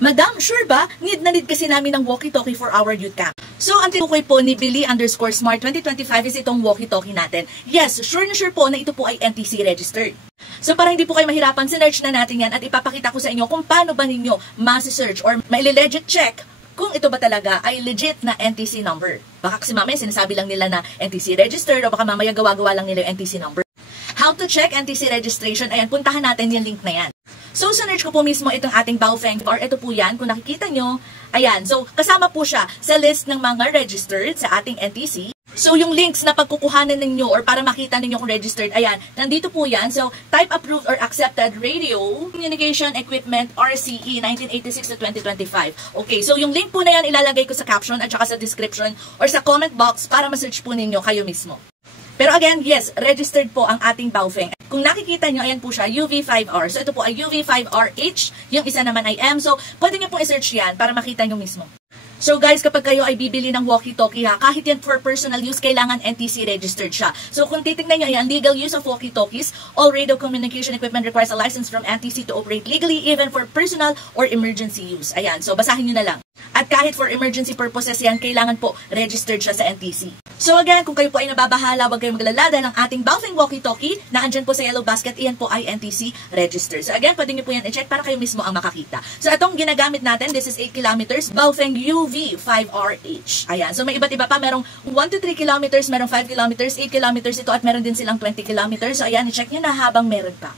Madam, sure ba? Need na need kasi namin ng walkie-talkie for our youth camp. So, ang tinukoy po ni Billy_Smart 2025 is itong walkie-talkie natin. Yes, sure na sure po na ito po ay NTC registered. So, para hindi po kayo mahirapan, sinearch na natin yan at ipapakita ko sa inyo kung paano ba ninyo ma-search or ma-legit check kung ito ba talaga ay legit na NTC number. Baka kasi mamaya sinasabi lang nila na NTC registered o baka mamaya gawa-gawa lang nila yung NTC number. How to check NTC registration? Ayan, puntahan natin yung link na yan. So, sinearch ko po mismo itong ating Baofeng or ito po yan, kung nakikita nyo. Ayan, so kasama po siya sa list ng mga registered sa ating NTC. So, yung links na pagkukuhanan ninyo or para makita ninyo kung registered, ayan, nandito po yan. So, type approved or accepted radio communication equipment RCE 1986 to 2025. Okay, so yung link po na yan ilalagay ko sa caption at saka sa description or sa comment box para ma-search po ninyo kayo mismo. Pero again, yes, registered po ang ating Baofeng. Kung nakikita nyo, ayan po siya, UV5R. So, ito po ay UV5RH. Yung isa naman ay M. So, pwede nyo pong i-search yan para makita nyo mismo. So guys, kapag kayo ay bibili ng walkie-talkie ha, kahit yan for personal use, kailangan NTC registered siya. So kung titignan nyo yan, legal use of walkie-talkies, all radio communication equipment requires a license from NTC to operate legally even for personal or emergency use. Ayan, so basahin nyo na lang. At kahit for emergency purposes yan, kailangan po registered siya sa NTC. So again, kung kayo po ay nababahala, huwag kayong maglalada ng ating Baofeng walkie-talkie na andyan po sa yellow basket, iyan po ay NTC registered. So again, pwede nyo po yan i-check para kayo mismo ang makakita. So itong ginagamit natin, this is 8 kilometers, Baofeng UV5RH. Ayan, so may iba't iba pa, merong 1 to 3 kilometers, merong 5 kilometers, 8 kilometers ito at meron din silang 20 kilometers. So ayan, i-check nyo na habang meron pa.